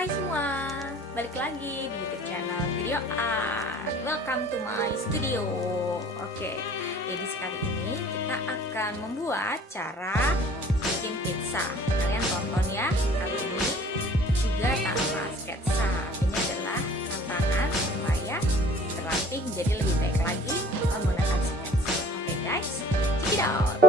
Hai semua, balik lagi di YouTube channel Griyoart. Welcome to my studio. Oke, jadi sekali ini kita akan membuat cara bikin pizza. Kalian tonton ya kali ini, juga tanpa sketsa. Ini adalah tantangan supaya terlatih menjadi lebih baik lagi menggunakan sketsa. Oke guys, Cekidot.